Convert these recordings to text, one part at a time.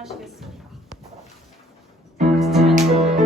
찬양하시겠습니다. 박수 치면서.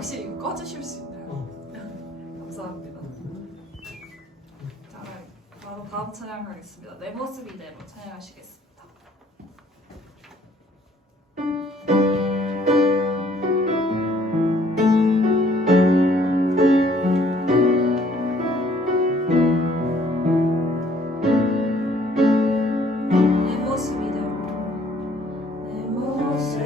혹시 이거 꺼주실 수 있나요? 감사합니다. 자, 바로 다음 찬양 가겠습니다. 내 모습 이대로 찬양하시겠습니다. 내 모습 이대로 내 모습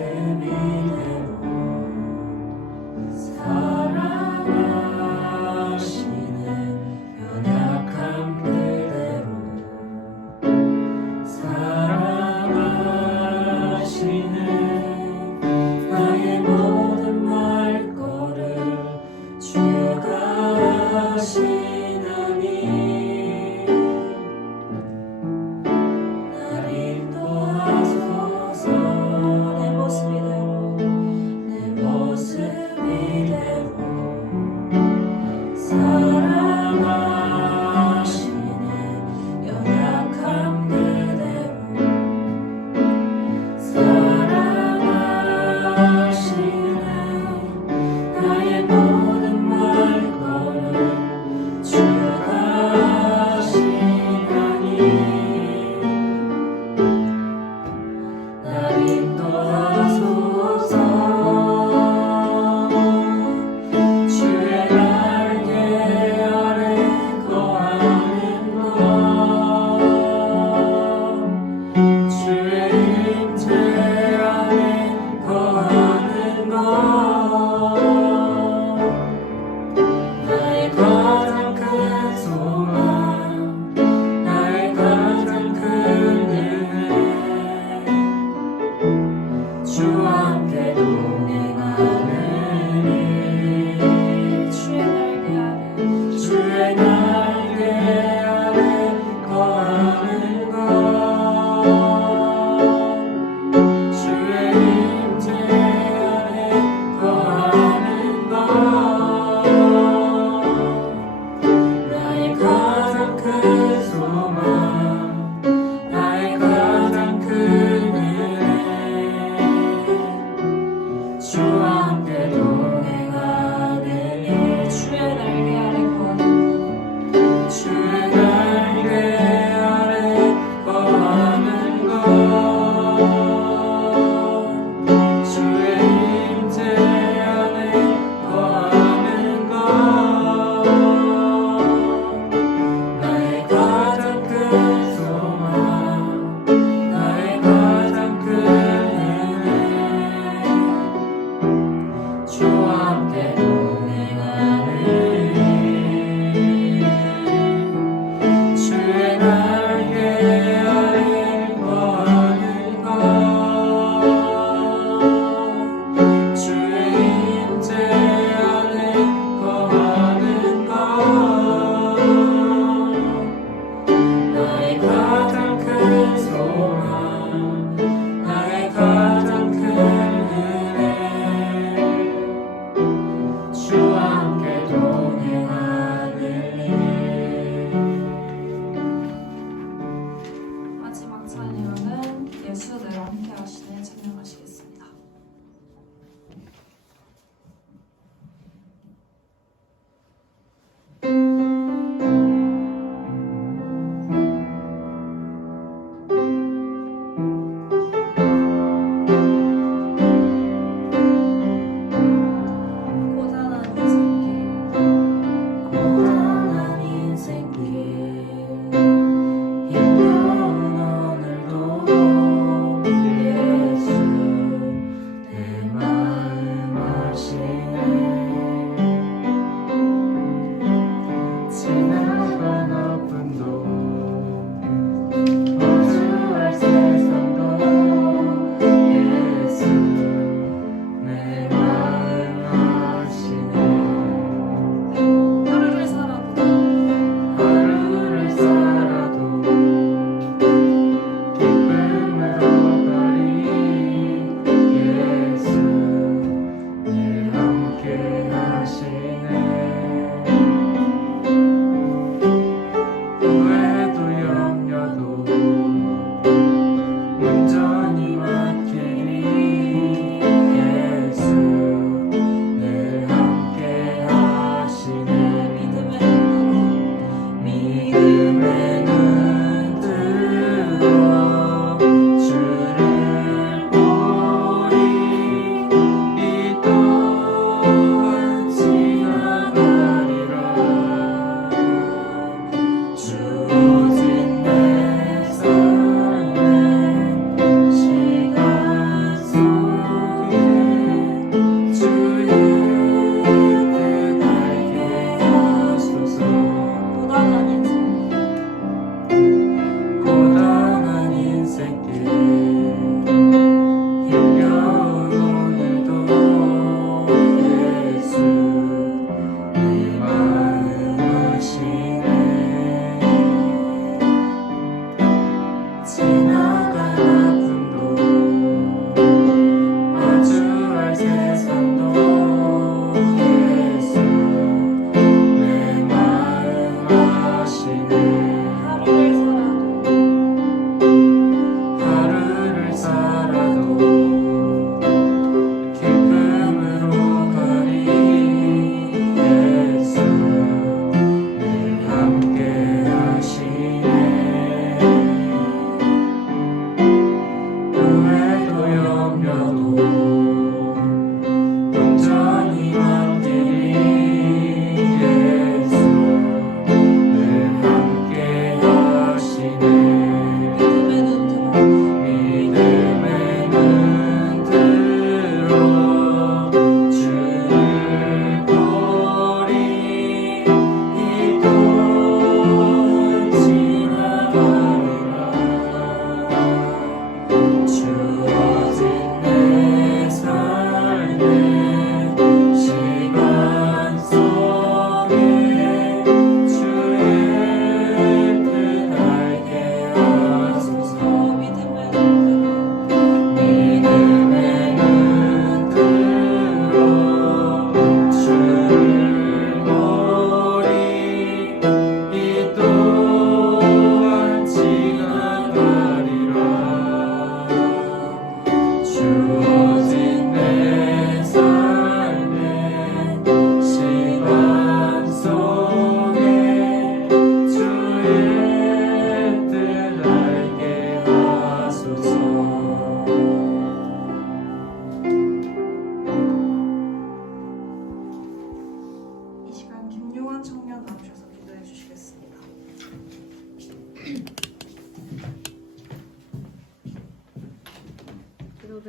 나의 가장 큰 은혜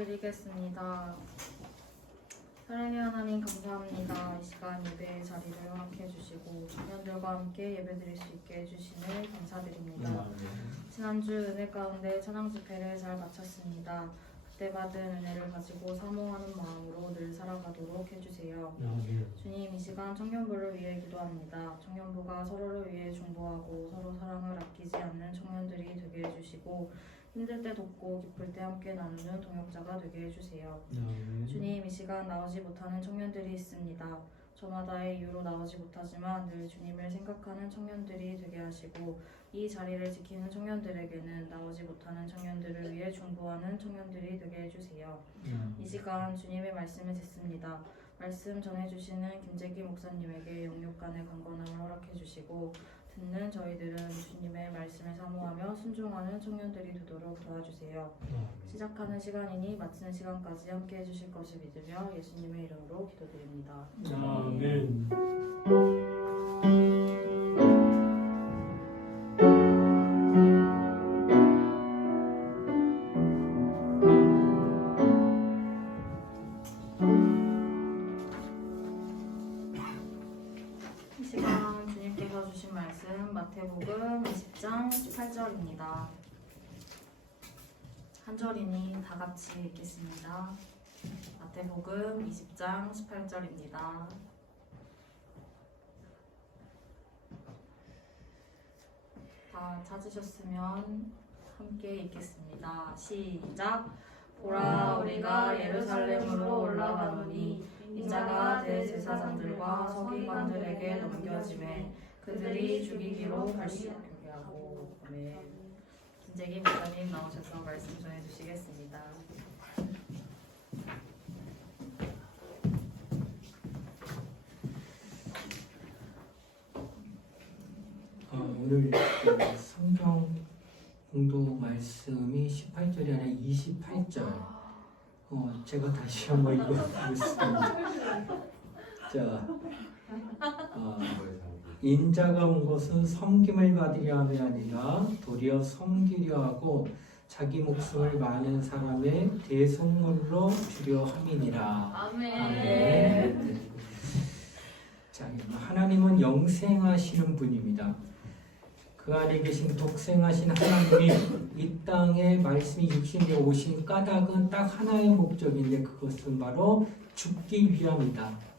기도드리겠습니다. 사랑의 하나님 감사합니다. 이 시간 예배의 자리를 함께 해주시고 청년들과 함께 예배드릴 수 있게 해주시니 감사드립니다. 지난주 은혜 가운데 찬양 집회를 잘 마쳤습니다. 그때 받은 은혜를 가지고 사모하는 마음으로 늘 살아가도록 해주세요. 주님, 이 시간 청년부를 위해 기도합니다. 청년부가 서로를 위해 중보하고 서로 사랑을 아끼지 않는 청년들이 되게 해주시고 힘들 때 돕고 기쁠 때 함께 나누는 동역자가 되게 해주세요. 주님, 이 시간 나오지 못하는 청년들이 있습니다. 저마다의 이유로 나오지 못하지만 늘 주님을 생각하는 청년들이 되게 하시고 이 자리를 지키는 청년들에게는 나오지 못하는 청년들을 위해 중보하는 청년들이 되게 해주세요. 이 시간 주님의 말씀을 듣습니다. 말씀 전해주시는 김재기 목사님에게 영육간의 강건함을 허락해주시고 듣는 저희들은 주님의 말씀을 사모하며 순종하는 청년들이 되도록 도와주세요. 시작하는 시간이니 마치는 시간까지 함께 해주실 것을 믿으며 예수님의 이름으로 기도드립니다. 아멘. 이 시간 주님께서 주신 말씀 마태복음 20장 18절입니다. 한 절이니 다 같이 읽겠습니다. 마태복음 20장 18절입니다. 다 찾으셨으면 함께 읽겠습니다. 시작! 보라, 우리가 예루살렘으로 올라가노니 인자가 대제사장들과 서기관들에게 넘겨지매 그들이 죽이기로 결심하고. 아멘. 김재기 목사님 나오셔서 말씀 전해주시겠습니다. 오늘 성경 공도 말씀이 18절이 아니라 28절. 제가 다시 한번 읽어보겠습니다. 자, 인자가 온 것은 섬김을 받으려 함이 아니라 도리어 섬기려 하고 자기 목숨을 많은 사람의 대속물로 주려 함이니라. 아멘. 자, 하나님은 영생하시는 분입니다. 그 안에 계신 독생하신 하나님이 이 땅에 말씀이 육신에 오신 까닭은 딱 하나의 목적인데 그것은 바로 죽기 위함이다.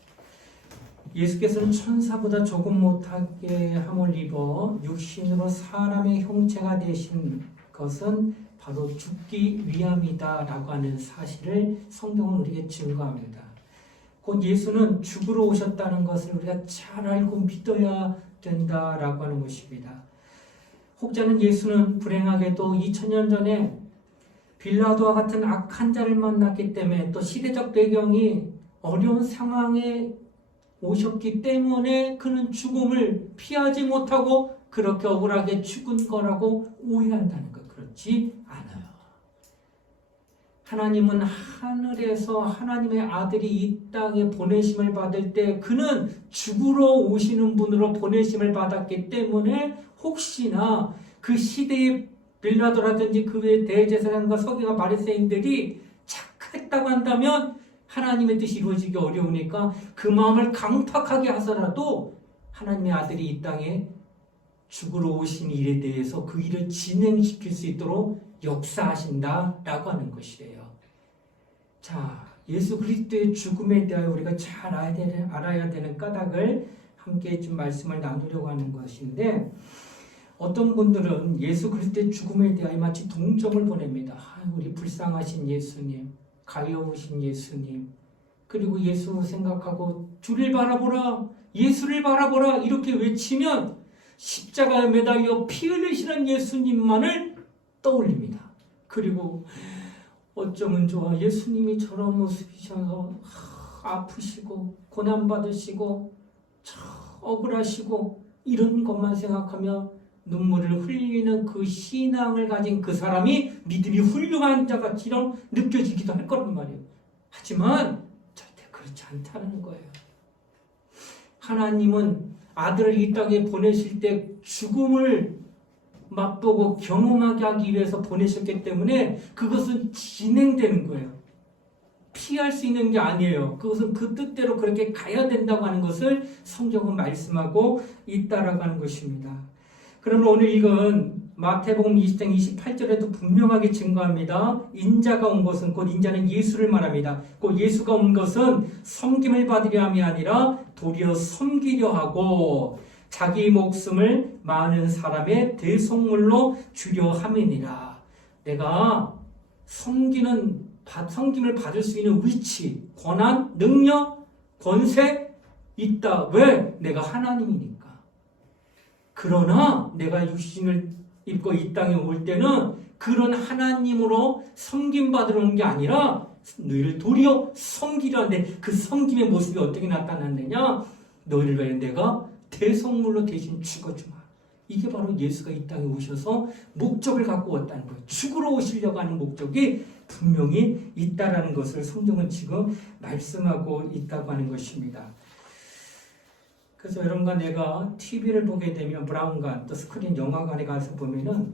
예수께서는 천사보다 조금 못하게 함을 입어 육신으로 사람의 형체가 되신 것은 바로 죽기 위함이다 라고 하는 사실을 성경은 우리에게 증거합니다. 곧 예수는 죽으러 오셨다는 것을 우리가 잘 알고 믿어야 된다라고 하는 것입니다. 혹자는 예수는 불행하게도 2000년 전에 빌라도와 같은 악한 자를 만났기 때문에 또 시대적 배경이 어려운 상황에 오셨기 때문에 그는 죽음을 피하지 못하고 그렇게 억울하게 죽은 거라고 오해한다는 것. 그렇지 않아요. 하나님은 하늘에서 하나님의 아들이 이 땅에 보내심을 받을 때 그는 죽으러 오시는 분으로 보내심을 받았기 때문에 혹시나 그 시대의 빌라도라든지 그 외의 대제사장과 서기관 바리새인들이 착했다고 한다면 하나님의 뜻이 이루어지기 어려우니까 그 마음을 강팍하게 하서라도 하나님의 아들이 이 땅에 죽으러 오신 일에 대해서 그 일을 진행시킬 수 있도록 역사하신다라고 하는 것이에요. 자, 예수 그리스도의 죽음에 대하여 우리가 잘 알아야 되는 까닭을 함께 좀 말씀을 나누려고 하는 것인데 어떤 분들은 예수 그리스도의 죽음에 대하여 마치 동정을 보냅니다. 우리 불쌍하신 예수님, 가여우신 예수님, 그리고 예수 생각하고 주를 바라보라, 예수를 바라보라 이렇게 외치면 십자가에 매달려 피 흘리시는 예수님만을 떠올립니다. 그리고 어쩌면 좋아, 예수님이 저런 모습이셔서 아프시고 고난받으시고 억울하시고 이런 것만 생각하며 눈물을 흘리는 그 신앙을 가진 그 사람이 믿음이 훌륭한 자같이럼 느껴지기도 할 거란 말이에요. 하지만 절대 그렇지 않다는 거예요. 하나님은 아들을 이 땅에 보내실 때 죽음을 맛보고 경험하게 하기 위해서 보내셨기 때문에 그것은 진행되는 거예요. 피할 수 있는 게 아니에요. 그것은 그 뜻대로 그렇게 가야 된다고 하는 것을 성경은 말씀하고 있다라고 하는 것입니다. 그러면 오늘 읽은 마태복음 20장 28절에도 분명하게 증거합니다. 인자가 온 것은, 곧 인자는 예수를 말합니다. 곧 예수가 온 것은 섬김을 받으려 함이 아니라 도리어 섬기려 하고 자기 목숨을 많은 사람의 대속물로 주려 함이니라. 내가 섬김을 받을 수 있는 위치, 권한, 능력, 권세 있다. 왜? 내가 하나님이니까. 그러나 내가 육신을 입고 이 땅에 올 때는 그런 하나님으로 섬김받으러 온 게 아니라 너희를 도리어 섬기려 하는데 그 섬김의 모습이 어떻게 나타났느냐? 너희를 위해 내가 대속물로 대신 죽어주마. 이게 바로 예수가 이 땅에 오셔서 목적을 갖고 왔다는 거예요. 죽으러 오시려고 하는 목적이 분명히 있다라는 것을 성경은 지금 말씀하고 있다고 하는 것입니다. 그래서 여러분과 내가 TV를 보게 되면 브라운관 또 스크린 영화관에 가서 보면은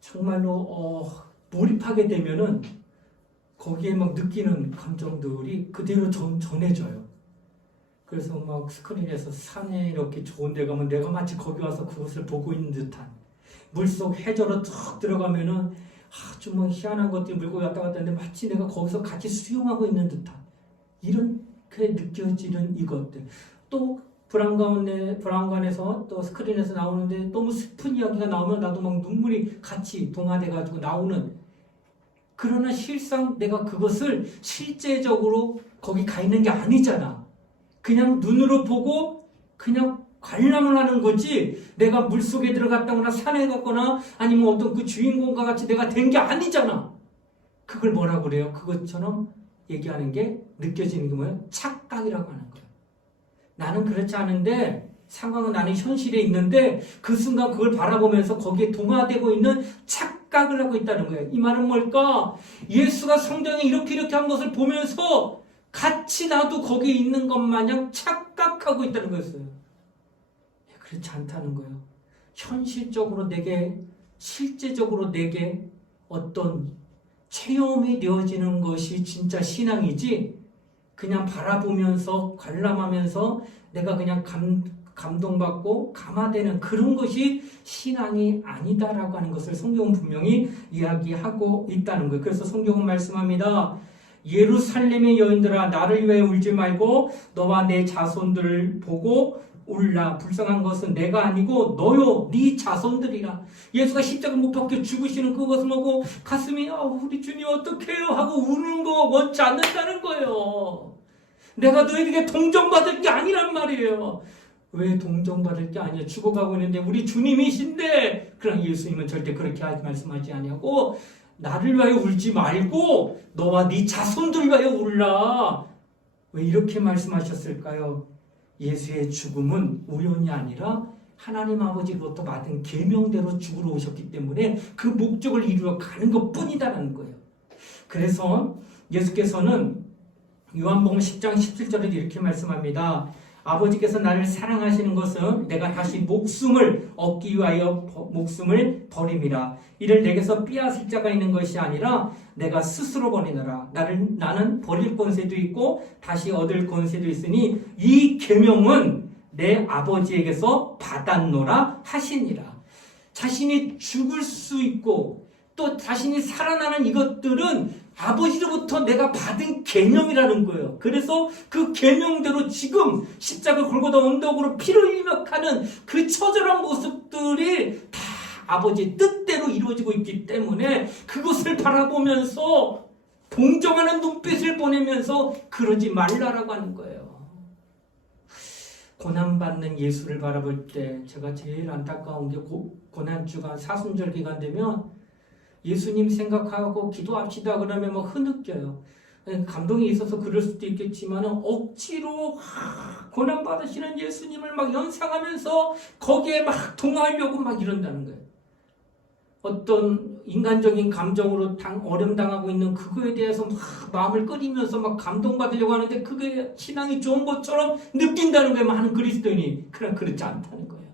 정말로 몰입하게 되면은 거기에 막 느끼는 감정들이 그대로 전해져요. 그래서 막 스크린에서 산에 이렇게 좋은 데 가면 내가 마치 거기 와서 그것을 보고 있는 듯한, 물속 해저로 쭉 들어가면은 아주 뭐 희한한 것들이 물고 왔다 갔다 하는데 마치 내가 거기서 같이 수영하고 있는 듯한 이렇게 느껴지는 이것들. 또 브라운관에서 또 스크린에서 나오는데 너무 슬픈 이야기가 나오면 나도 막 눈물이 같이 동화돼 가지고 나오는. 그러나 실상 내가 그것을 실제적으로 거기 가 있는 게 아니잖아. 그냥 눈으로 보고 그냥 관람을 하는 거지, 내가 물속에 들어갔다거나 산에 갔거나 아니면 어떤 그 주인공과 같이 내가 된 게 아니잖아. 그걸 뭐라고 그래요? 그것처럼 얘기하는 게 느껴지는 게 뭐예요? 착각이라고 하는 거예요. 나는 그렇지 않은데 상황은 나는 현실에 있는데 그 순간 그걸 바라보면서 거기에 동화되고 있는 착각을 하고 있다는 거예요. 이 말은 뭘까? 예수가 성경에 이렇게 한 것을 보면서 같이 나도 거기에 있는 것 마냥 착각하고 있다는 거였어요. 그렇지 않다는 거예요. 현실적으로 내게, 실제적으로 내게 어떤 체험이 되어지는 것이 진짜 신앙이지, 그냥 바라보면서 관람하면서 내가 그냥 감동받고 감화되는 그런 것이 신앙이 아니다라고 하는 것을 성경은 분명히 이야기하고 있다는 거예요. 그래서 성경은 말씀합니다. 예루살렘의 여인들아, 나를 위해 울지 말고 너와 내 자손들을 보고 울라. 불쌍한 것은 내가 아니고 너요 네 자손들이라. 예수가 십자가 못 박혀 죽으시는 그것을 보고 가슴이 우리 주님 어떡해요 하고 우는 거 원치 않는다는 거예요. 내가 너희에게 동정받을 게 아니란 말이에요. 왜 동정받을 게 아니야? 죽어가고 있는데 우리 주님이신데. 그러나 예수님은 절대 그렇게 말씀하지 아니하고 나를 위하여 울지 말고 너와 네 자손들을 위하여 울라. 왜 이렇게 말씀하셨을까요? 예수의 죽음은 우연이 아니라 하나님 아버지로부터 받은 계명대로 죽으러 오셨기 때문에 그 목적을 이루어 가는 것뿐이다라는 거예요. 그래서 예수께서는 요한복음 10장 17절에 이렇게 말씀합니다. 아버지께서 나를 사랑하시는 것은 내가 다시 목숨을 얻기 위하여 목숨을 버림이라. 이를 내게서 빼앗을 자가 있는 것이 아니라 내가 스스로 버리노라. 나는 버릴 권세도 있고 다시 얻을 권세도 있으니 이 계명은 내 아버지에게서 받았노라 하시니라. 자신이 죽을 수 있고 또 자신이 살아나는 이것들은 아버지로부터 내가 받은 계명이라는 거예요. 그래서 그 계명대로 지금 십자가 골고다 언덕으로 피를 흘리며 가는 그 처절한 모습들이 다 아버지의 뜻대로 이루어지고 있기 때문에 그것을 바라보면서 동정하는 눈빛을 보내면서 그러지 말라라고 하는 거예요. 고난받는 예수를 바라볼 때 제가 제일 안타까운 게 고난주간 사순절 기간 되면 예수님 생각하고 기도합시다 그러면 막 흐느껴요. 감동이 있어서 그럴 수도 있겠지만 억지로 고난받으시는 예수님을 막 연상하면서 거기에 막 동하려고 막 이런다는 거예요. 어떤 인간적인 감정으로 어려움당하고 있는 그거에 대해서 막 마음을 끓이면서 막 감동받으려고 하는데 그게 신앙이 좋은 것처럼 느낀다는 거예요. 많은 그리스도인이. 그러나 그렇지 않다는 거예요.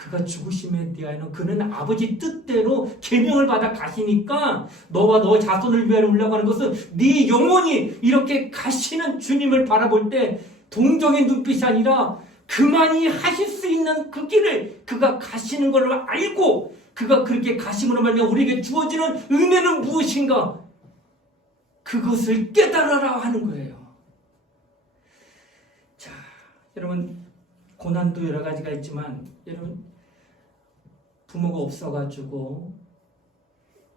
그가 죽으심에 대하여는 그는 아버지 뜻대로 계명을 받아 가시니까 너와 너의 자손을 위하여 올라가는 것은 네 영혼이 이렇게 가시는 주님을 바라볼 때 동정의 눈빛이 아니라 그만이 하실 수 있는 그 길을 그가 가시는 것을 알고 그가 그렇게 가심으로 말미암아 우리에게 주어지는 은혜는 무엇인가? 그것을 깨달아라 하는 거예요. 자, 여러분 고난도 여러 가지가 있지만 여러분 부모가 없어가지고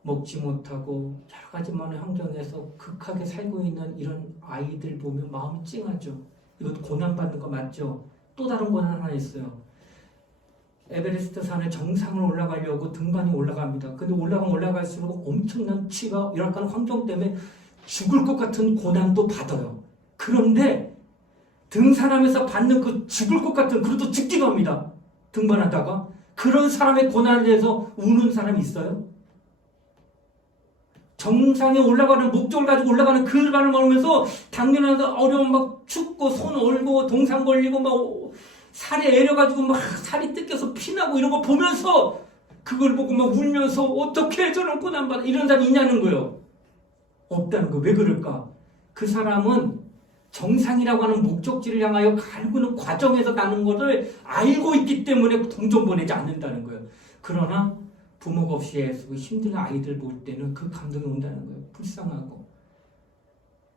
먹지 못하고 여러 가지 많은 환경에서 극하게 살고 있는 이런 아이들 보면 마음이 찡하죠. 이것도 고난받는 거 맞죠? 또 다른 고난 하나 있어요. 에베레스트 산에 정상을 올라가려고 등반이 올라갑니다. 근데 올라가면 올라갈수록 엄청난 치가 열악한 환경 때문에 죽을 것 같은 고난도 받아요. 그런데 등산하면서 받는 그 죽을 것 같은, 그래도 죽기도 합니다. 등반하다가. 그런 사람의 고난에 대해서 우는 사람이 있어요? 정상에 올라가는 목적을 가지고 올라가는 그 반을 먹으면서 당연한 어려움 막 춥고 손 얼고 동상 걸리고 막 살이 애려가지고 막 살이 뜯겨서 피나고 이런 거 보면서 그걸 보고 막 울면서 어떻게 저런 고난 받아 이런 사람이 있냐는 거예요. 없다는 거. 왜 그럴까? 그 사람은 정상이라고 하는 목적지를 향하여 가는 과정에서 나는 것을 알고 있기 때문에 동정 보내지 않는다는 거예요. 그러나 부모가 없이 애쓰고 힘든 아이들 볼 때는 그 감동이 온다는 거예요. 불쌍하고.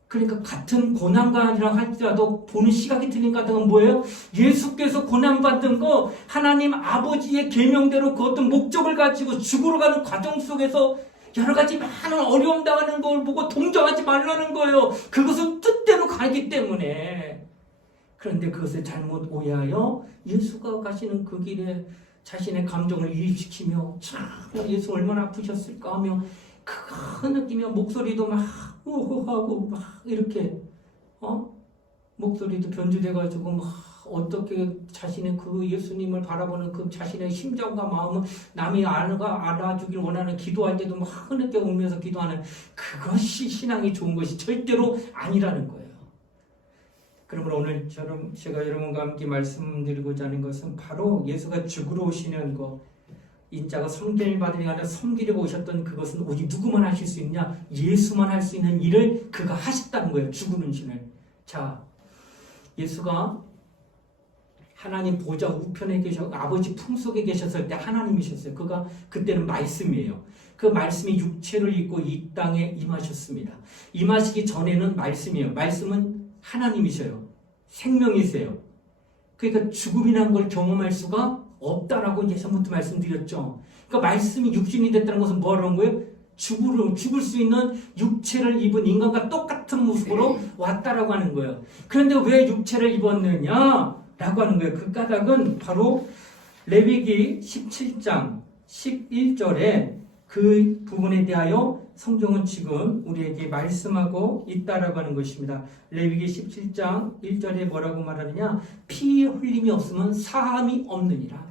그러니까 같은 고난관이라 할지라도 보는 시각이 틀린 가정은 뭐예요? 예수께서 고난받은 거 하나님 아버지의 계명대로 그 어떤 목적을 가지고 죽으러 가는 과정 속에서 여러 가지 많은 어려움 당하는 걸 보고 동정하지 말라는 거예요. 그것은 뜻대로 가기 때문에. 그런데 그것을 잘못 오해하여 예수가 가시는 그 길에 자신의 감정을 이입시키며 참 예수 얼마나 아프셨을까 하며 그 느끼며 목소리도 막 우호하고 막 이렇게 목소리도 변주돼가지고 막 어떻게 자신의 그 예수님을 바라보는 그 자신의 심정과 마음은 남이 알아주길 원하는 기도할 때도 막 흐느껴 울면서 기도하는 그것이 신앙이 좋은 것이 절대로 아니라는 거예요. 그러므로 오늘 제가 여러분과 함께 말씀드리고자 하는 것은 바로 예수가 죽으러 오시는 것, 인자가 섬김을 받으려 하는 섬기려고 오셨던 그것은 오직 누구만 하실 수 있냐? 예수만 할 수 있는 일을 그가 하셨다는 거예요. 죽으는 신을. 자, 예수가 하나님 보좌 우편에 계셔 아버지 품속에 계셨을 때 하나님이셨어요. 그가 그때는 말씀이에요. 그 말씀이 육체를 입고 이 땅에 임하셨습니다. 임하시기 전에는 말씀이에요. 말씀은 하나님이셔요. 생명이세요. 그러니까 죽음이라는 걸 경험할 수가 없다라고 예전부터 말씀드렸죠. 그러니까 말씀이 육신이 됐다는 것은 뭐라는 거예요? 죽을 수 있는 육체를 입은 인간과 똑같은 모습으로 왔다라고 하는 거예요. 그런데 왜 육체를 입었느냐? 라고 하는 거예요. 그 까닭은 바로 레위기 17장 11절에 그 부분에 대하여 성경은 지금 우리에게 말씀하고 있다라고 하는 것입니다. 레위기 17장 1절에 뭐라고 말하느냐? 피 흘림이 없으면 사함이 없느니라.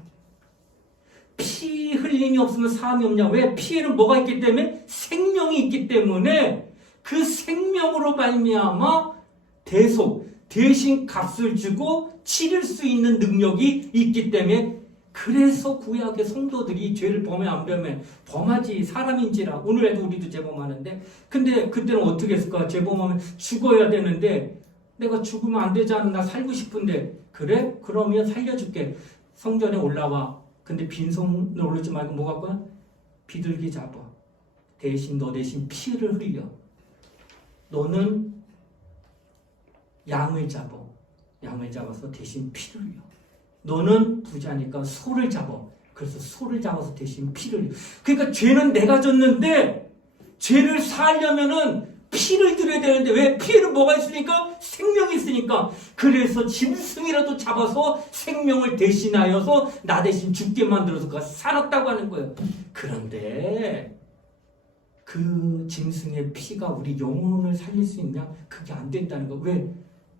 피 흘림이 없으면 사함이 없냐? 왜? 피에는 뭐가 있기 때문에? 생명이 있기 때문에 그 생명으로 말미암아 대신 값을 주고 치를 수 있는 능력이 있기 때문에 그래서 구약의 성도들이 죄를 범해 안 범해? 범하지. 사람인지라. 오늘에도 우리도 재범하는데 근데 그때는 어떻게 했을까? 재범하면 죽어야 되는데 내가 죽으면 안 되지 않나? 살고 싶은데 그래? 그러면 살려줄게. 성전에 올라와. 근데 빈손을 오르지 말고 뭐 갖고 와? 비둘기 잡아. 대신 너 대신 피를 흘려. 너는 양을 잡아서 대신 피를 흘려. 너는 부자니까 소를 잡아. 그래서 소를 잡아서 대신 피를 흘려. 그러니까 죄는 내가 졌는데 죄를 사하려면은 피를 드려야 되는데 왜? 피에는 뭐가 있으니까? 생명이 있으니까. 그래서 짐승이라도 잡아서 생명을 대신하여서 나 대신 죽게 만들어서 그가 살았다고 하는 거예요. 그런데 그 짐승의 피가 우리 영혼을 살릴 수 있냐? 그게 안 된다는 거. 왜?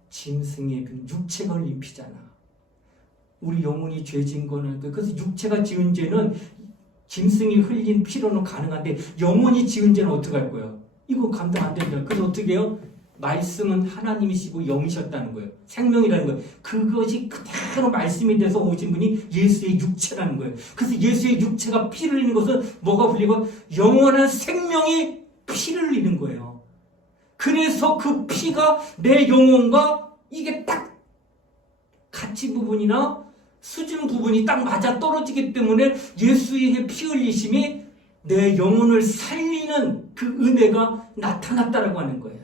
짐승의 육체가 흘린 피잖아. 우리 영혼이 죄진 거는 그래서 육체가 지은 죄는 짐승이 흘린 피로는 가능한데 영혼이 지은 죄는 어떻게 할 거예요? 이거 감당 안 된다. 그래서 어떻게 해요? 말씀은 하나님이시고 영이셨다는 거예요. 생명이라는 거예요. 그것이 그대로 말씀이 돼서 오신 분이 예수의 육체라는 거예요. 그래서 예수의 육체가 피를 흘리는 것은 뭐가 흘리고 영원한 생명이 피를 흘리는 거예요. 그래서 그 피가 내 영혼과 이게 딱 가치 부분이나 수준 부분이 딱 맞아 떨어지기 때문에 예수의 피 흘리심이 내 영혼을 살리는 그 은혜가 나타났다라고 하는 거예요.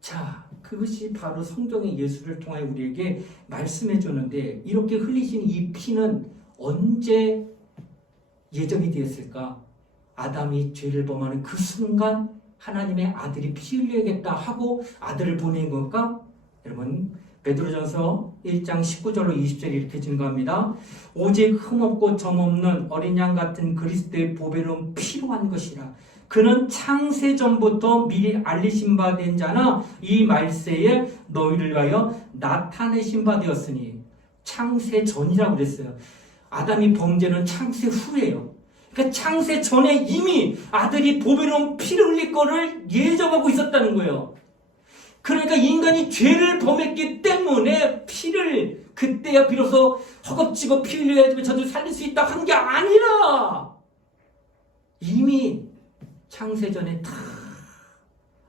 자, 그것이 바로 성경의 예수를 통하여 우리에게 말씀해 주는데 이렇게 흘리신 이 피는 언제 예정이 되었을까? 아담이 죄를 범하는 그 순간 하나님의 아들이 피 흘려야겠다 하고 아들을 보낸 걸까? 여러분 베드로전서 1장 19절로 20절에 이렇게 증거합니다. 오직 흠없고 점없는 어린 양 같은 그리스도의 보배로운 피로 한 것이라. 그는 창세전부터 미리 알리신 바 된 자나 이 말세에 너희를 위하여 나타내신 바 되었으니. 창세전이라고 그랬어요. 아담이 범죄는 창세 후예요. 그러니까 창세 전에 이미 아들이 보배로운 피를 흘릴 거를 예정하고 있었다는 거예요. 그러니까 인간이 죄를 범했기 때문에 피를 그때야 비로소 허겁지겁 피 흘려야지 저들 살릴 수 있다 한 게 아니라 이미 창세전에 다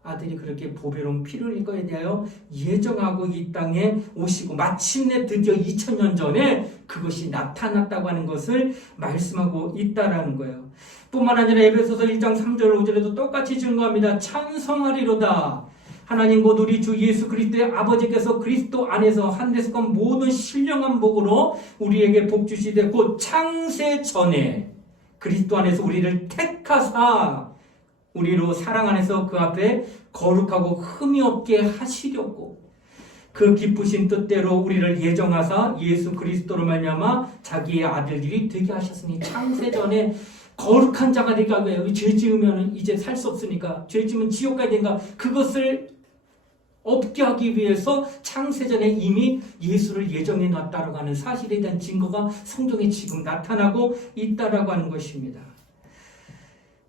아들이 그렇게 보배로운 피를 흘릴 거에 대하여 예정하고 이 땅에 오시고 마침내 드디어 2000년 전에 그것이 나타났다고 하는 것을 말씀하고 있다라는 거예요. 뿐만 아니라 에베소서 1장 3절 5절에도 똑같이 증거합니다. 찬송하리로다. 하나님 곧 우리 주 예수 그리스도의 아버지께서 그리스도 안에서 한데스건 모든 신령한 복으로 우리에게 복 주시되 곧 창세 전에 그리스도 안에서 우리를 택하사 우리로 사랑 안에서 그 앞에 거룩하고 흠이 없게 하시려고 그 기쁘신 뜻대로 우리를 예정하사 예수 그리스도로 말미암아 자기의 아들들이 되게 하셨으니 창세 전에 거룩한 자가 되게 하고 여기 죄 지으면 이제 살 수 없으니까 죄 지으면 지옥 가야 되니까 그것을 없게 하기 위해서 창세전에 이미 예수를 예정해 놨다라고 하는 사실에 대한 증거가 성경에 지금 나타나고 있다라고 하는 것입니다.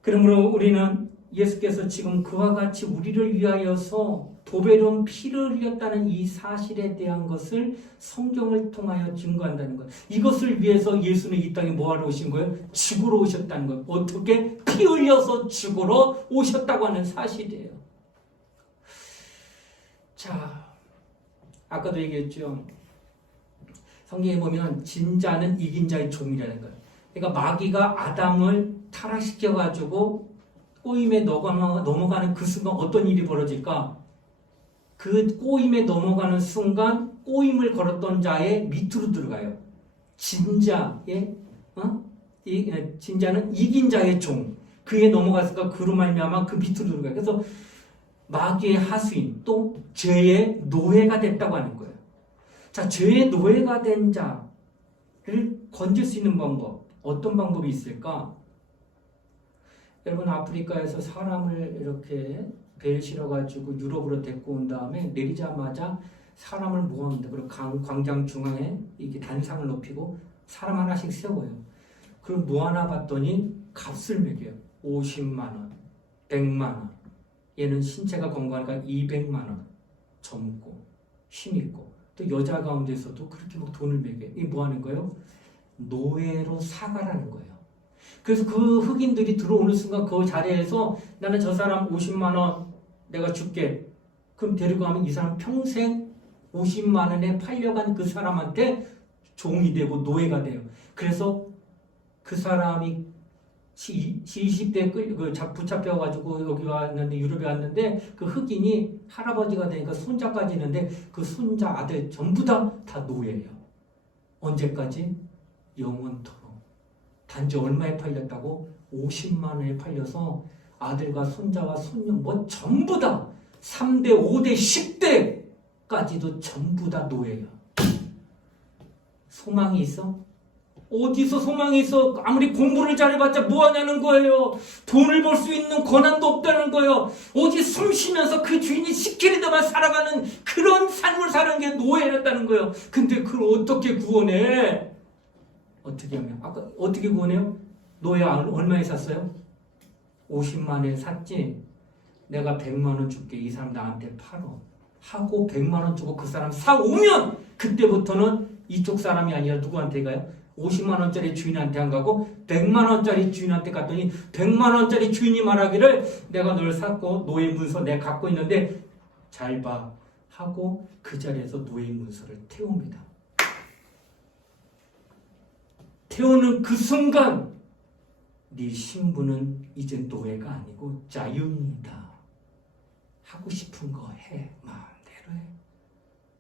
그러므로 우리는 예수께서 지금 그와 같이 우리를 위하여서 보배로운 피를 흘렸다는 이 사실에 대한 것을 성경을 통하여 증거한다는 것. 이것을 위해서 예수는 이 땅에 뭐하러 오신 거예요? 죽으러 오셨다는 것. 어떻게? 피 흘려서 죽으러 오셨다고 하는 사실이에요. 자, 아까도 얘기했죠. 성경에 보면 진자는 이긴 자의 종이라는 거예요. 그러니까 마귀가 아담을 타락시켜가지고 꼬임에 넘어가는 그 순간 어떤 일이 벌어질까? 그 꼬임에 넘어가는 순간 꼬임을 걸었던 자의 밑으로 들어가요. 진자의 진자는 이긴 자의 종. 그에 넘어갔을까? 그로 말미암아 그 밑으로 들어가요. 그래서 마귀의 하수인 또 죄의 노예가 됐다고 하는 거예요. 자, 죄의 노예가 된 자를 건질 수 있는 방법 어떤 방법이 있을까? 여러분 아프리카에서 사람을 이렇게 배를 실어가지고 유럽으로 데리고 온 다음에 내리자마자 사람을 모아옵니다. 그리고 광장 중앙에 이렇게 단상을 높이고 사람 하나씩 세워요. 그럼 모아놔 봤더니 값을 매겨요. 50만 원, 100만 원. 얘는 신체가 건강하니까 200만 원. 젊고 힘있고 또 여자 가운데서도 그렇게 막 돈을 매겨요. 이게 뭐 하는 거예요? 노예로 사가라는 거예요. 그래서 그 흑인들이 들어오는 순간 그 자리에서 나는 저 사람 50만 원 내가 줄게. 그럼 데리고 가면 이 사람 평생 50만 원에 팔려간 그 사람한테 종이 되고 노예가 돼요. 그래서 그 사람이 20대에 붙잡혀가지고 여기 왔는데 유럽에 왔는데 그 흑인이 할아버지가 되니까 손자까지 있는데 그 손자 아들 전부 다 노예예요. 언제까지? 영원토록. 단지 얼마에 팔렸다고? 50만 원에 팔려서 아들과 손자와 손녀 전부 다 3대, 5대, 10대까지도 전부 다 노예야. 소망이 있어? 어디서 소망이 있어? 아무리 공부를 잘해봤자 뭐하냐는 거예요. 돈을 벌 수 있는 권한도 없다는 거예요. 어디 숨 쉬면서 그 주인이 시키는 살아가는 그런 삶을 사는 게 노예였다는 거예요. 근데 그걸 어떻게 구원해? 어떻게 하면? 아까 어떻게 구원해요? 노예 얼마에 샀어요? 50만 원에 샀지. 내가 100만 원 줄게. 이 사람 나한테 팔어. 하고 100만 원 주고 그 사람 사오면 그때부터는 이쪽 사람이 아니라 누구한테 가요? 50만 원짜리 주인한테 안 가고 100만 원짜리 주인한테 갔더니 100만 원짜리 주인이 말하기를 내가 널 샀고 노예 문서 내가 갖고 있는데 잘 봐. 하고 그 자리에서 노예 문서를 태웁니다. 태우는 그 순간 네 신분은 이제 노예가 아니고 자유인이다. 하고 싶은 거 해. 마음대로 해.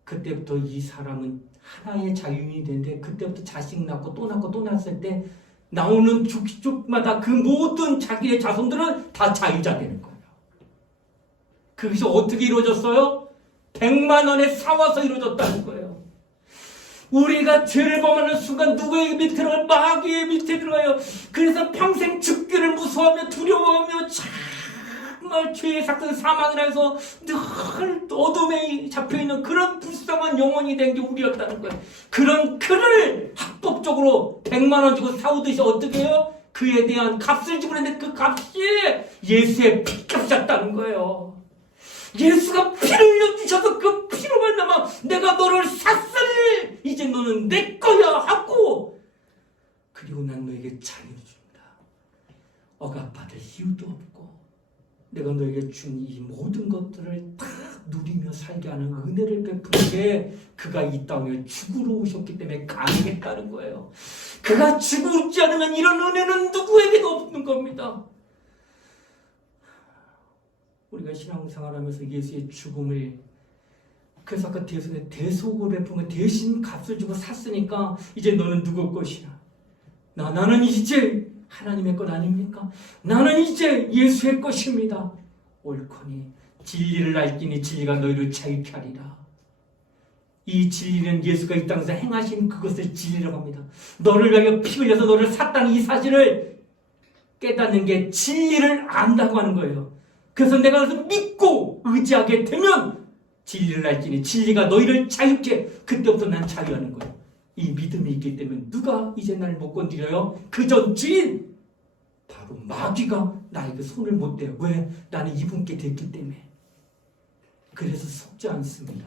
그때부터 이 사람은 하나의 자유인이 되는데 그때부터 자식 낳고 또 낳고 또 낳았을 때 나오는 족마다 그 모든 자기의 자손들은 다 자유자 되는 거예요. 그것이 어떻게 이루어졌어요? 100만 원에 사와서 이루어졌다는 거예요. 우리가 죄를 범하는 순간 누구의 밑에 들어가요? 마귀의 밑에 들어가요. 그래서 평생 죽기를 무서워하며 두려워하며 정말 죄의 삭은 사망이라 해서 늘 어둠에 잡혀있는 그런 불쌍한 영혼이 된 게 우리였다는 거예요. 그런 그를 합법적으로 100만 원 주고 사오듯이 어떻게 해요? 그에 대한 값을 주고 그랬는데 그 값이 예수의 피값이었다는 거예요. 예수가 피를 흘려주셔서 그 피로 말미암아 내가 너를 샀으니 이제 너는 내 거야 하고 그리고 난 너에게 자유를 줍니다. 억압받을 이유도 없고 내가 너에게 준 이 모든 것들을 다 누리며 살게 하는 은혜를 베푸는 게 그가 이 땅에 죽으러 오셨기 때문에 가능했다는 거예요. 그가 죽지 않으면 이런 은혜는 누구에게도 없는 겁니다. 우리가 신앙생활하면서 예수의 죽음을 그래서 아까 대속을 베푸는 대신 값을 주고 샀으니까 이제 너는 누구 것이야? 나는 이제 하나님의 것 아닙니까? 나는 이제 예수의 것입니다. 옳거니 진리를 알기니 진리가 너희를 자유케 하리라. 이 진리는 예수가 이 땅에서 행하신 그것을 진리라고 합니다. 너를 위하여 피 흘려서 너를 샀다는 이 사실을 깨닫는 게 진리를 안다고 하는 거예요. 그래서 내가 그래서 믿고 의지하게 되면 진리를 알지니 진리가 너희를 자유케 그때부터 난 자유하는 거예요. 이 믿음이 있기 때문에 누가 이제 나를 못 건드려요? 그 전 주인 바로 마귀가 나에게 손을 못 대요. 왜? 나는 이분께 됐기 때문에. 그래서 속지 않습니다.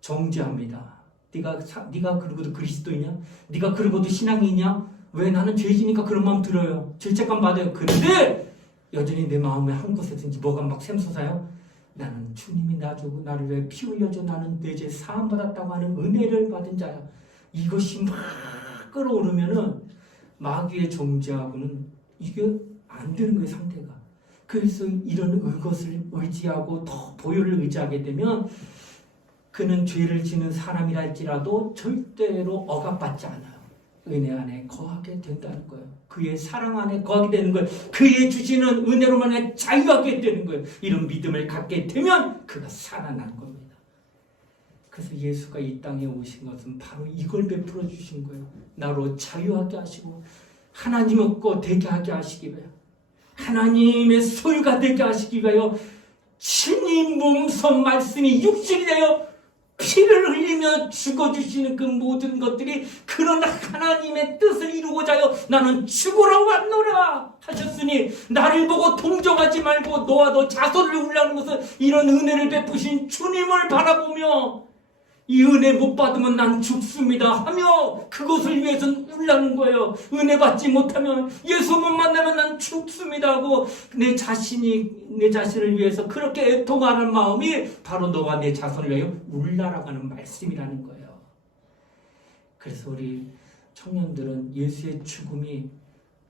정죄합니다. 네가 그러고도 그리스도이냐? 네가 그러고도 신앙이냐? 왜? 나는 죄지니까 그런 마음 들어요. 죄책감 받아요. 그런데 여전히 내 마음에 한 곳에든지 뭐가 막 샘솟아요. 나는 주님이 나주고 나를 위해 피 흘려줘 나는 내 죄 사함 받았다고 하는 은혜를 받은 자야. 이것이 막 끌어오르면은 마귀의 정죄하고는 이게 안 되는 거예요, 상태가. 그래서 이런 것을 의지하고 더 보혈을 의지하게 되면 그는 죄를 지는 사람이랄지라도 절대로 억압받지 않아요. 은혜 안에 거하게 된다는 거예요. 그의 사랑 안에 거하게 되는 거예요. 그의 주시는 은혜로만 자유하게 되는 거예요. 이런 믿음을 갖게 되면 그가 살아나는 겁니다. 그래서 예수가 이 땅에 오신 것은 바로 이걸 베풀어 주신 거예요. 나로 자유하게 하시고 하나님의 것 되게 하게 하시기 위하여 하나님의 소유가 되게 하시기 위하여 친히 몸선 말씀이 육신이 되어 피를 흘리며 죽어주시는 그 모든 것들이 그런 하나님의 뜻을 이루고자 하여 나는 죽으러 왔노라 하셨으니 나를 보고 동정하지 말고 너와 너 자손을 울라는 것은 이런 은혜를 베푸신 주님을 바라보며 이 은혜 못 받으면 난 죽습니다 하며 그것을 위해서는 울라는 거예요. 은혜 받지 못하면 예수 못 만나면 난 죽습니다 하고 내 자신을 위해서 그렇게 애통하는 마음이 바로 너와 내 자손을 위하여 울라라고 하는 말씀이라는 거예요. 그래서 우리 청년들은 예수의 죽음이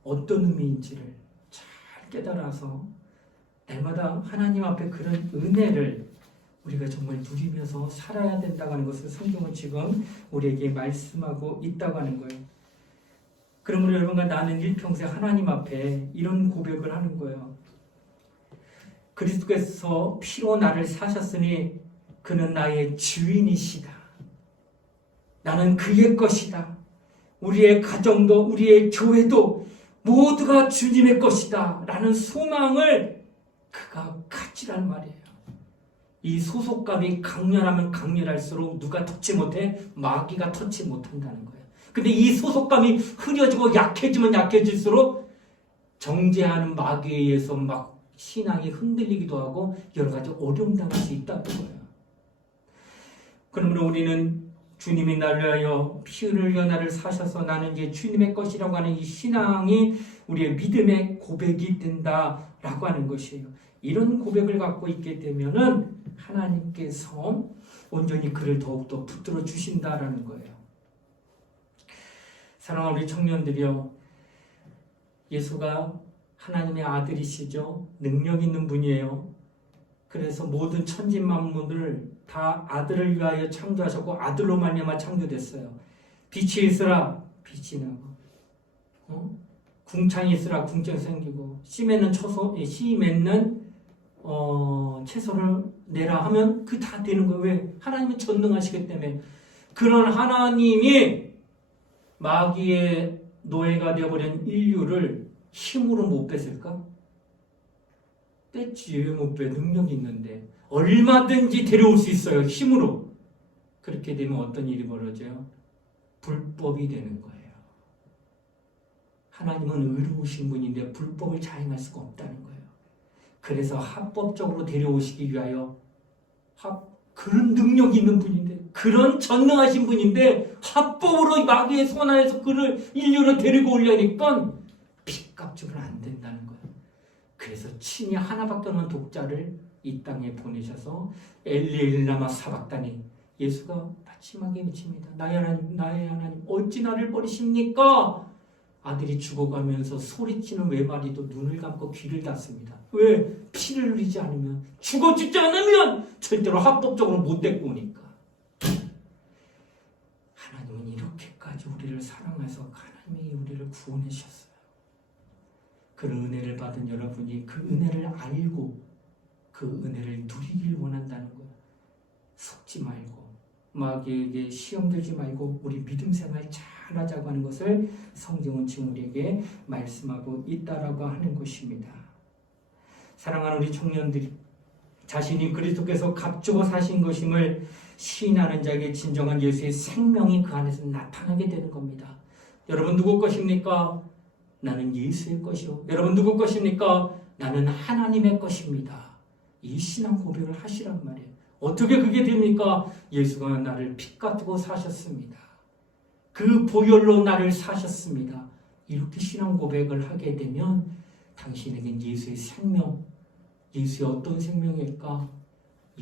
어떤 의미인지를 잘 깨달아서 날마다 하나님 앞에 그런 은혜를 우리가 정말 누리면서 살아야 된다고 하는 것을 성경은 지금 우리에게 말씀하고 있다고 하는 거예요. 그러므로 여러분과 나는 일평생 하나님 앞에 이런 고백을 하는 거예요. 그리스도께서 피로 나를 사셨으니 그는 나의 주인이시다. 나는 그의 것이다. 우리의 가정도 우리의 교회도 모두가 주님의 것이다 라는 소망을 그가 가지란 말이에요. 이 소속감이 강렬하면 강렬할수록 누가 터치 못해? 마귀가 터치 못한다는 거예요. 근데 이 소속감이 흐려지고 약해지면 약해질수록 정죄하는 마귀에 의해서 막 신앙이 흔들리기도 하고 여러 가지 어려움 당할 수 있다는 거예요. 그러므로 우리는 주님이 나를 위하여 피 흘려 나를 사셔서 나는 이제 주님의 것이라고 하는 이 신앙이 우리의 믿음의 고백이 된다라고 하는 것이에요. 이런 고백을 갖고 있게 되면은 하나님께서 온전히 그를 더욱더 붙들어 주신다라는 거예요. 사랑하는 우리 청년들이여, 예수가 하나님의 아들이시죠. 능력 있는 분이에요. 그래서 모든 천지 만물을 다 아들을 위하여 창조하셨고 아들로 말미암아 창조됐어요. 빛이 있으라 빛이 나고, 궁창이 있으라 궁창이 생기고, 씨 맺는 채소를 내라 하면 그 다 되는 거예요. 왜? 하나님은 전능하시기 때문에. 그런 하나님이 마귀의 노예가 되어버린 인류를 힘으로 못 뺐을까? 뺐지. 왜 못 빼? 능력이 있는데. 얼마든지 데려올 수 있어요. 힘으로. 그렇게 되면 어떤 일이 벌어져요? 불법이 되는 거예요. 하나님은 의로우신 분인데 불법을 자행할 수가 없다는 거예요. 그래서 합법적으로 데려오시기 위하여 그런 능력이 있는 분인데, 그런 전능하신 분인데 합법으로 마귀의 손 안에서 그를 인류로 데리고 오려니까 핏값주면 안 된다는 거예요. 그래서 친히 하나밖에 없는 독자를 이 땅에 보내셔서 엘리엘라마 사박다니, 예수가 마지막에 외칩니다. 나의 하나님 어찌 나를 버리십니까? 아들이 죽어가면서 소리치는 외마디도 눈을 감고 귀를 닫습니다. 왜? 피를 흘리지 않으면, 죽지 않으면 절대로 합법적으로 못 데리고 오니까. 하나님은 이렇게까지 우리를 사랑해서 하나님이 우리를 구원해 주셨어요. 그런 은혜를 받은 여러분이 그 은혜를 알고 그 은혜를 누리길 원한다는 거예요. 속지 말고, 마귀에게 시험 들지 말고 우리 믿음 생활 잘하자고 하는 것을 성경은 지금 우리에게 말씀하고 있다라고 하는 것입니다. 사랑하는 우리 청년들이 자신이 그리스도께서 값주고 사신 것임을 시인하는 자에게 진정한 예수의 생명이 그 안에서 나타나게 되는 겁니다. 여러분 누구 것입니까? 나는 예수의 것이요. 여러분 누구 것입니까? 나는 하나님의 것입니다. 이 신앙 고백을 하시란 말이에요. 어떻게 그게 됩니까? 예수가 나를 핏값주고 사셨습니다. 그 보혈로 나를 사셨습니다. 이렇게 신앙 고백을 하게 되면 당신에겐 예수의 생명, 예수의 어떤 생명일까?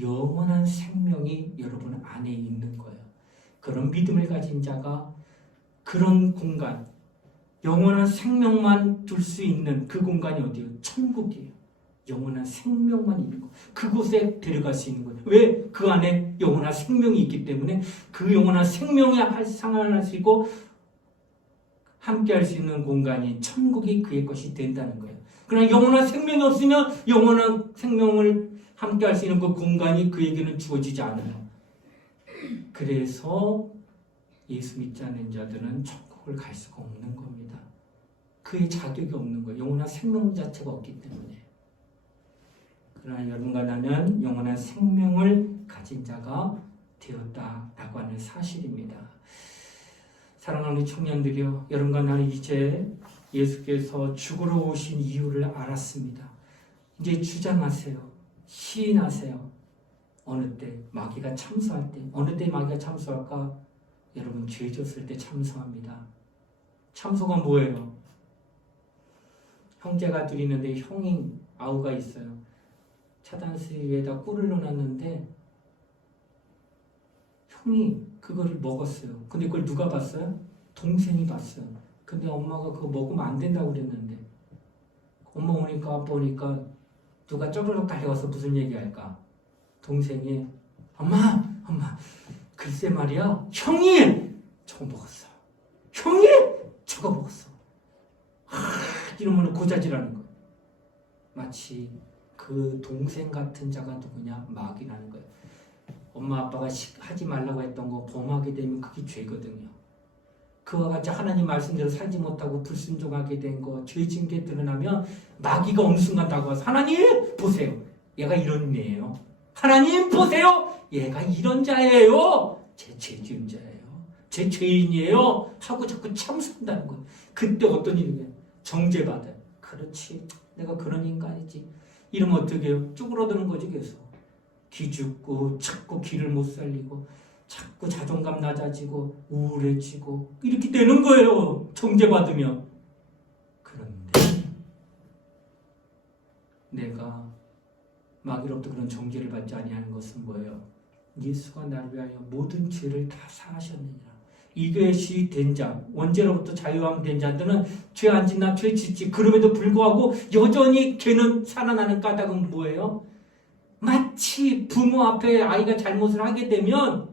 영원한 생명이 여러분 안에 있는 거예요. 그런 믿음을 가진 자가 그런 공간, 영원한 생명만 둘 수 있는 그 공간이 어디예요? 천국이에요. 영원한 생명만 있는 거. 그곳에 데려갈 수 있는 거예요. 왜? 그 안에 영원한 생명이 있기 때문에 그 영원한 생명에 상환할 수 있고 함께 할 수 있는 공간이 천국이 그의 것이 된다는 거예요. 그러나 영원한 생명이 없으면 영원한 생명을 함께 할 수 있는 그 공간이 그에게는 주어지지 않아요. 그래서 예수 믿지 않는 자들은 천국을 갈 수가 없는 겁니다. 그의 자격이 없는 거예요. 영원한 생명 자체가 없기 때문에. 그러나 여러분과 나는 영원한 생명을 가진 자가 되었다라고 하는 사실입니다. 사랑하는 청년들이여, 여러분과 나는 이제 예수께서 죽으러 오신 이유를 알았습니다. 이제 주장하세요. 시인하세요. 어느 때 마귀가 참소할 때, 어느 때 마귀가 참소할까? 여러분 죄 졌을 때 참소합니다. 참소가 뭐예요? 형제가 둘이 있는데 형이 아우가 있어요. 차단수 위에다 꿀을 넣어놨는데 형이 그거를 먹었어요. 근데 그걸 누가 봤어요? 동생이 봤어요. 근데 엄마가 그거 먹으면 안 된다고 그랬는데 엄마 오니까 아빠 오니까 누가 쪼르륵 달려가서 무슨 얘기할까? 동생이 엄마 글쎄 말이야 형이 저거 먹었어. 형이 저거 먹었어. 이러면 고자질하는 거예요. 마치 그 동생 같은 자가 누구냐? 마귀라는 거예요. 엄마 아빠가 하지 말라고 했던 거 범하게 되면 그게 죄거든요. 그와 같이 하나님 말씀대로 살지 못하고 불순종하게 된 거, 죄진 게 드러나면 마귀가 어느 순간 다가와서 하나님 보세요. 얘가 이런 애예요. 하나님 보세요. 얘가 이런 자예요. 제 죄지은 자예요. 제 죄인이에요. 하고 자꾸 참선다는 거예요. 그때 어떤 일이냐? 정죄받아요. 그렇지. 내가 그런 인간이지. 이러면 어떻게 해요? 쭈그러드는 거지 계속. 기죽고 자꾸 길을 못 살리고 자꾸 자존감 낮아지고 우울해지고 이렇게 되는 거예요. 정죄받으면. 그런데 내가 마귀로부터 그런 정죄를 받지 아니하는 것은 뭐예요? 예수가 나를 위하여 모든 죄를 다 사하셨느니라. 이것이 된 자, 원죄로부터 자유함 된 자들은 죄 안 짓나 죄 짓지. 그럼에도 불구하고 여전히 걔는 살아나는 까닭은 뭐예요? 마치 부모 앞에 아이가 잘못을 하게 되면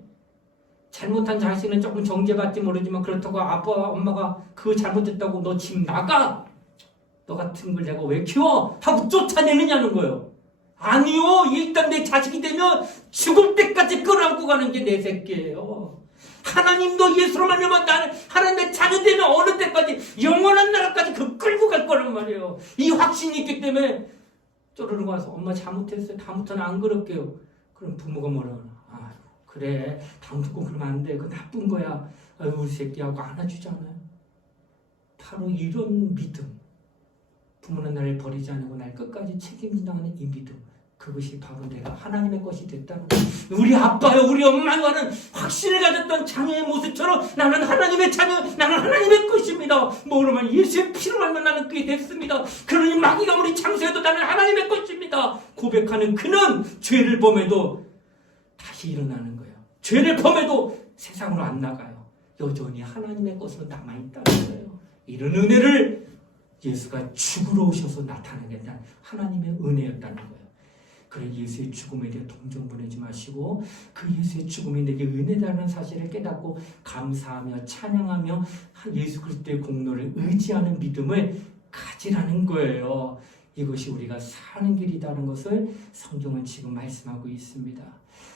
잘못한 자신은 조금 정죄받지 모르지만 그렇다고 아빠 엄마가 그거 잘못했다고 너 집 나가, 너 같은 걸 내가 왜 키워? 하고 쫓아내느냐는 거예요. 아니요, 일단 내 자식이 되면 죽을 때까지 끌어안고 가는 게 내 새끼예요. 하나님도 예수로 말미암아 나는 하나님의 자녀 되면 어느 때까지 영원한 나라까지 그 끌고 갈 거란 말이에요. 이 확신이 있기 때문에 쪼르르 와서 엄마 잘못했어요. 다음부터는 안 그럴게요. 그럼 부모가 뭐라 하나? 아유, 그래, 다음부터 꼭 그러면 안 돼. 그거 나쁜 거야. 아유, 우리 새끼하고 안아주잖아요. 바로 이런 믿음. 부모는 나를 버리지 않고 날 끝까지 책임진다는 이 믿음. 그것이 바로 내가 하나님의 것이 됐다고. 우리 아빠요, 우리 엄마와는 확신을 가졌던 자녀의 모습처럼 나는 하나님의 자녀, 나는 하나님의 것입니다. 뭐그러면 예수의 피로 알면 나는 그게 됐습니다. 그러니 마귀가 우리 장수해도 나는 하나님의 것입니다. 고백하는 그는 죄를 범해도 다시 일어나는 거예요. 죄를 범해도 세상으로 안 나가요. 여전히 하나님의 것으로 남아있다는 거예요. 이런 은혜를 예수가 죽으러 오셔서 나타내게 된 하나님의 은혜였다는 거예요. 그래, 예수의 죽음에 대해 동정 보내지 마시고 그 예수의 죽음이 내게 은혜라는 사실을 깨닫고 감사하며 찬양하며 예수 그리스도의 공로를 의지하는 믿음을 가지라는 거예요. 이것이 우리가 사는 길이라는 것을 성경은 지금 말씀하고 있습니다.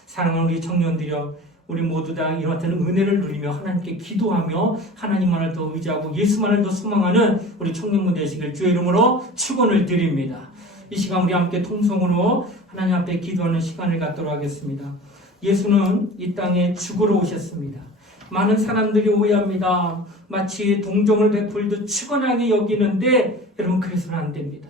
사랑하는 우리 청년들이여, 우리 모두 다 이와 같은 은혜를 누리며 하나님께 기도하며 하나님만을 더 의지하고 예수만을 더 소망하는 우리 청년분 되시길 주의 이름으로 축원을 드립니다. 이 시간 우리 함께 통성으로 하나님 앞에 기도하는 시간을 갖도록 하겠습니다. 예수는 이 땅에 죽으러 오셨습니다. 많은 사람들이 오해합니다. 마치 동정을 베풀듯 측은하게 여기는데 여러분, 그래서는 안 됩니다.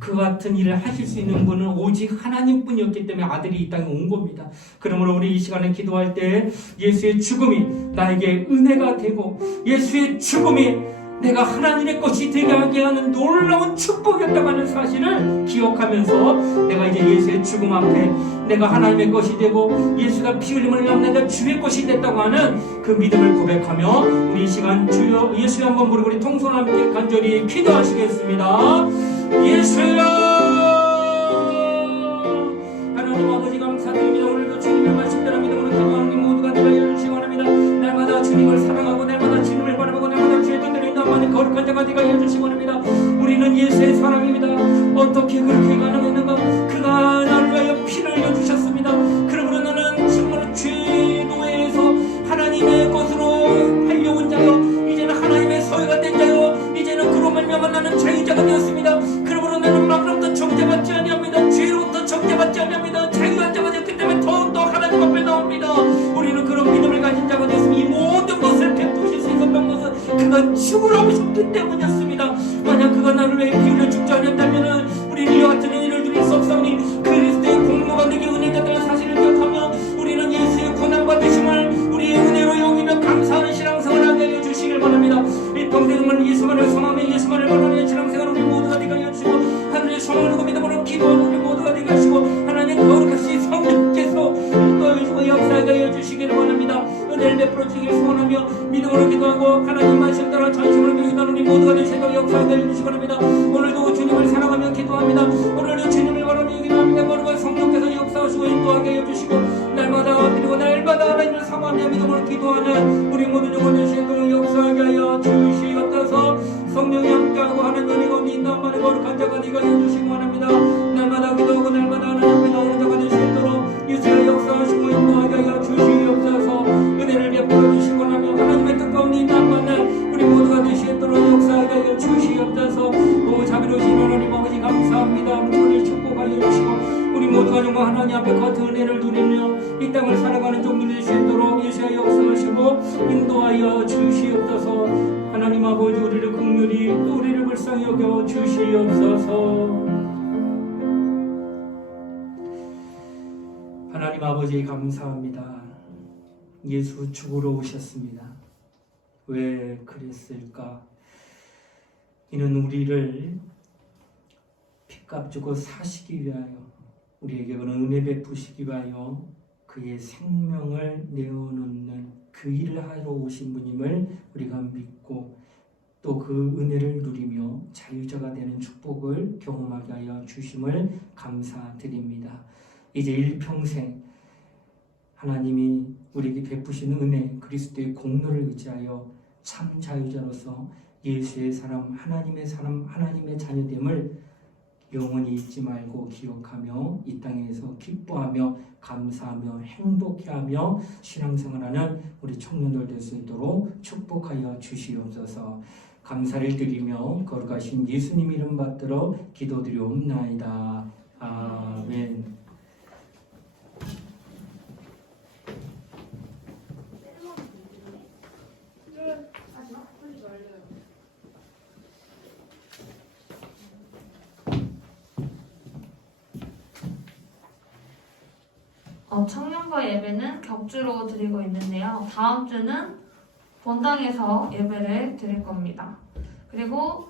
그 같은 일을 하실 수 있는 분은 오직 하나님뿐이었기 때문에 아들이 이 땅에 온 겁니다. 그러므로 우리 이 시간에 기도할 때 예수의 죽음이 나에게 은혜가 되고 예수의 죽음이 내가 하나님의 것이 되게 하게 하는 놀라운 축복이었다고 하는 사실을 기억하면서 내가 이제 예수의 죽음 앞에 내가 하나님의 것이 되고 예수가 피 흘림을 위하여 내가 주의 것이 됐다고 하는 그 믿음을 고백하며 우리 이 시간 주여 예수의 한번 부르고 우리 통성을 함께 간절히 기도하시겠습니다. 예수야, 하나님 아버지 감사드립니다. 오늘도 주님의 말씀대로 믿음으로 기도하는 우리 모두가 되게 해주시기 원합니다. 날마다 주님을 사랑하고 날마다 주님을 바라보고 날마다 주의 뜻대로 인도하는 거룩한 자가 되게 해주시기 원합니다. 우리는 예수의 사랑입니다. 어떻게 그렇게 가능했는가? 그가 나를 위하여 피를 흘려주셨습니다. 그러므로 나는 정말 죄 노예에서 하나님의 것으로 하려온 자요, 이제는 하나님의 소유가 된 자요, 이제는 그로 말미암아 나는 자유자가 되었습니다. 그러므로 나는 마음으로부터 정죄받지 아니합니다. 죄로부터 정죄받지 아니합니다. 자유한 자가 되었기 때문에 더욱더 하나님 앞에 나옵니다. 우리는 그런 믿음을 가진 자가 되었으니 이 모든 것을 베푸실 수 있었던 것은 그가 죽으러 오셨기 때문이었습니다. 만약 그가 나를 위해 피 흘려 죽지 않았다면 우리는 이와 같은 일을 누릴 수 없사오니 그리스도의 공로가 내게 은혜였다는 사실을 기억하며 우리는 예수의 고난받으심을 우리의 은혜로 여기며 감사하는 신앙생활을 하게 하여 주시길 바랍니다. 이 평생은 예수만을 소망하며 예수만을 바라는 신앙생활 우리 모두가 되게 하여 주시고 하늘의 소망을 두고 믿음으로 기도하는 우리 모두가 되게 하시고 하나님 거룩하신 성령께서 인도하시고 역사하게 하여 주시기를 바랍니다. 은혜를 베풀어 주시길 소원하며 믿음으로 기도하고 하나님 말씀 따라 전심으로 기도하는 우리 모두가 되시도록 역사하게 하여 주시기 바랍니다. 오늘도 주님을 사랑하며 기도합니다. 오늘도 주님을 바라며 기도합니다. 거룩한 성령께서 역사하시고 인도하게 하여 주시고 날마다 그리고 날마다 하나님을 사모하며 믿음으로 기도하는 우리 모두 영혼 되시도록 역사하게 하여 주시옵소서. 성령이 함께하고 하는 은혜 가운데 인도함만의 거룩한 자가 되게 하여 주시기 원합니다. 날마다 기도하고 날마다 하나님 앞에 나오는 자가 될 수 있도록 예수의 역사하시고 인도하게 하여 주시옵소서. 은혜를 베풀어 주시고 나며 하나님의 뜻 가운데 인도함만을 우리 모두가 될 수 있도록 역사하게 하여 주시옵소서. 오 자비로우신 하나님 아버지 감사합니다. 오늘 축복하여 주시고 우리 모두가 정말 하나님 앞에 거듭 은혜를 누리며 이 땅을 살아가는 종들이 될 수 있도록 예수의 역사하시고 인도하여 주시옵소서. 하나님 아버지 우리를 긍휼히 또 우리를 불쌍히 여겨 주시옵소서. 아버지 감사합니다. 예수 죽으러 오셨습니다. 왜 그랬을까? 이는 우리를 핏값 주고 사시기 위하여, 우리에게 그런 은혜 베푸시기 위하여 그의 생명을 내어놓는 그 일을 하러 오신 분임을 우리가 믿고 또 그 은혜를 누리며 자유자가 되는 축복을 경험하게 하여 주심을 감사드립니다. 이제 일평생 하나님이 우리에게 베푸시는 은혜, 그리스도의 공로를 의지하여 참 자유자로서 예수의 사람, 하나님의 자녀됨을 영원히 잊지 말고 기억하며 이 땅에서 기뻐하며 감사하며 행복해하며 신앙생활하는 우리 청년들 될 수 있도록 축복하여 주시옵소서. 감사를 드리며 거룩하신 예수님 이름 받들어 기도드리옵나이다. 아멘. 청년부 예배는 격주로 드리고 있는데요. 다음 주는 본당에서 예배를 드릴 겁니다. 그리고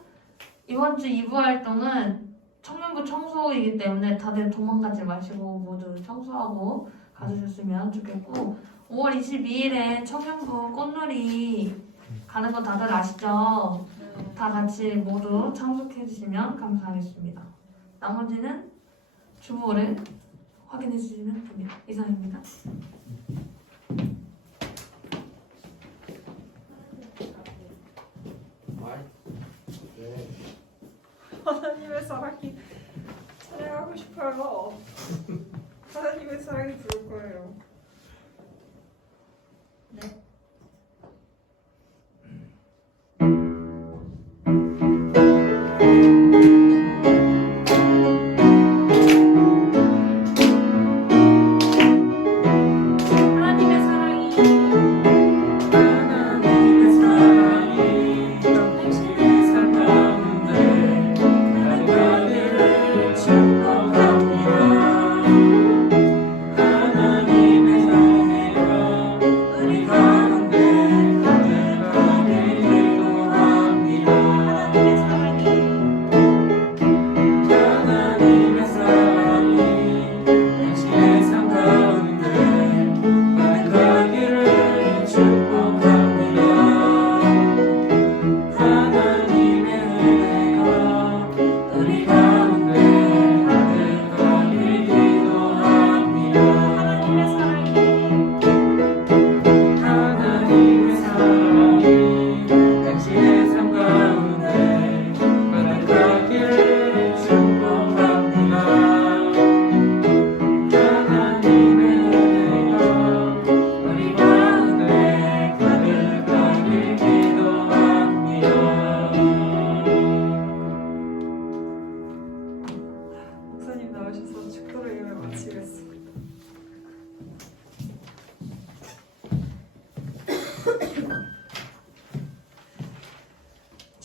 이번 주 2부 활동은 청년부 청소이기 때문에 다들 도망가지 마시고 모두 청소하고 가주셨으면 좋겠고, 5월 22일에 청년부 꽃놀이 가는 거 다들 아시죠? 다 같이 모두 참석해 주시면 감사하겠습니다. 나머지는 주보를 확인해 주시면 됩니다. 이상입니다. 하나님의 사랑이 찬양하고 싶어요. 하나님의 사랑이 부를 거예요. 네.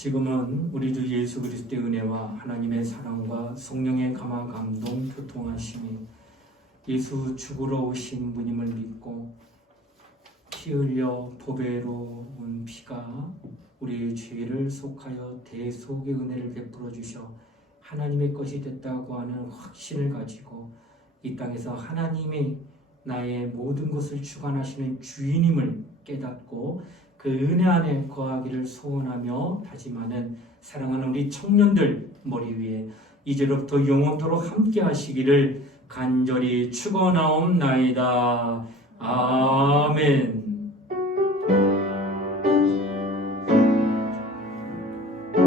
지금은 우리 주 예수 그리스도의 은혜와 하나님의 사랑과 성령의 감화 감동 교통하심이 예수 죽으러 오신 분임을 믿고 피 흘려 보배로 온 피가 우리의 죄를 속하여 대속의 은혜를 베풀어 주셔 하나님의 것이 됐다고 하는 확신을 가지고 이 땅에서 하나님이 나의 모든 것을 주관하시는 주인임을 깨닫고 그 은혜 안에 거하기를 소원하며 다짐하는 사랑하는 우리 청년들 머리 위에 이제로부터 영원토록 함께 하시기를 간절히 축원하옵나이다. 아멘.